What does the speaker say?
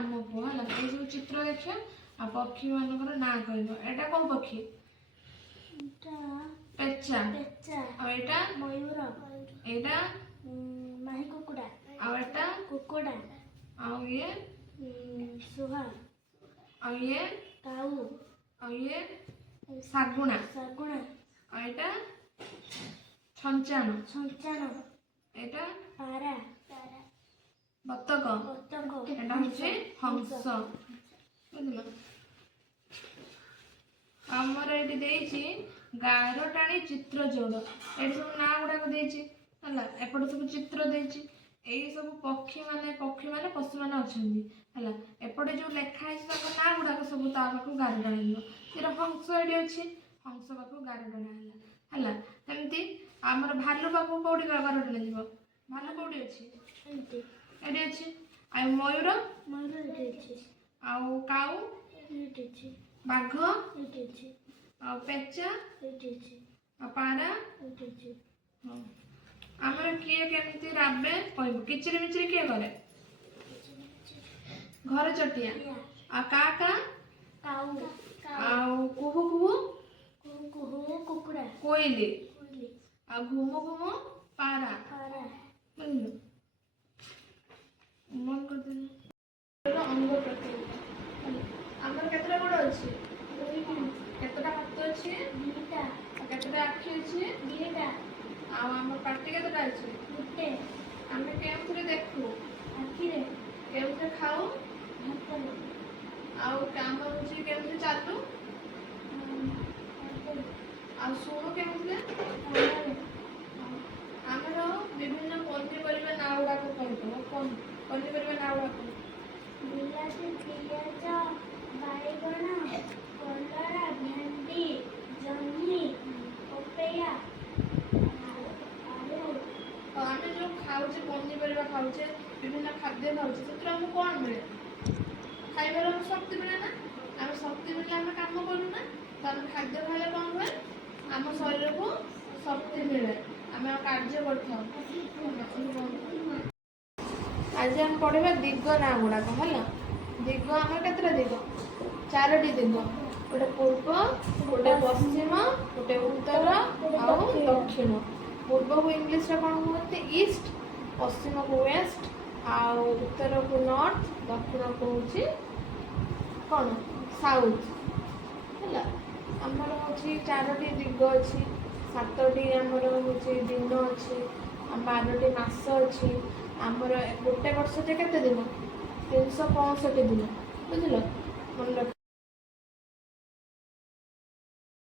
नाम को है ये सब चित्र देखिए आ पक्षी मानकर ना कहब एटा कौ पक्षी पेचा आ एटा मयूर एटा माही कुकुड़ा आ एटा कुकुड़ा आ ये सुहा आ ये काऊ आ ये सागुणा सागुणा आ एटा छंचाण छंचाण एटा पारा बतक बतक एटा होचे हंस बुझलो हमर एटी देइछि गारटाणी चित्र जोड़ एटी सब ना गुडा को देइछि हला एपट सब चित्र देइछि एई सब पक्षी माने पशु माने अछंदी हला एपटे जो लेखा है सब ना गुडा को सब ता पाखु गारटाणी दियो तेरा हंस एटी अछि हंस पाखु गारटाणी हला एमती हमर भालू पाखु कोडी गारटाणी दियो भालू कोडी अछि एंटी एटी अछि आ मयूर मयूर एटी अछि आ काऊ एटी अछि बाघ एटी अछि आ पेचा एटी अछि आ पारा एटी अछि आमर किए केमती राबे कहबो किचरी मिचरी किए करे घर चटिया आ का काऊ आ कुहू कुहू कुहू कुकुड़ा कोइली कोइली आ घुमु घुमु पारा पारा बुझलो मन कर देना अंग प्रत्यंग आमर केतरा गोड़ अछि केतरा हाथ अछि दुईटा केतरा आखि अछि दुईटा आ हमर पार्टी केतरा अछि गुटे आमे केमथरे देखु आखिरे केमथरे खाऊ हाथरे आउ काम होची केमथरे चालू हाथरे आ सुणु केमथरे काନରେ ଆମର ବିଭିନ୍ନ ପନିପରିବା ନାଁ ଗୁଡାକ କହିବ କଣ ପନିପରିବା ନାଁ ଗୁଡାକ ବିଲାତି ପିଆଜ ବାଇଗଣ କଲରା ଭେଣ୍ଡି ଜହ୍ନି ପପେୟା ଆଳୁ ତ ଆମେ ଯୋଉ ଖାଉଛେ ପନିପରିବା ଖାଉଛେ ବିଭିନ୍ନ ଖାଦ୍ୟ ଖାଉଛେ ସେଥିରୁ ଆମକୁ କଣ ମିଳେ ଖାଇବାର ଆମକୁ ଶକ୍ତି ମିଳେ ନା ଆମେ ଶକ୍ତି ମିଳିଲେ ଆମେ କାମ କରୁ ନା ତ ଆମେ ଖାଦ୍ୟ ଖାଇଲେ କଣ ହୁଏ ଆମ ଶରୀରକୁ ଶକ୍ତି ମିଳେ ଆମେ କାର୍ଯ୍ୟ କରିଥାଉ आज हम पढ़ा दिग ना गुड़ाक है दिग आम केतटा दिग 4टी दिग गोटे पूर्व गोटे पश्चिम गोटे उत्तर आ दक्षिण पूर्व को इंग्लीश कौन कहते ईस्ट पश्चिम को वेस्ट आ उत्तर को नॉर्थ दक्षिण को हूँ कौन साउथ है आमर हूँ 4टी दिग अच्छी 7टी आमर हूँ दिन अच्छी 12टी मास अच्छी आमर गोटे वर्ष केते दिन 365 दिन बुझल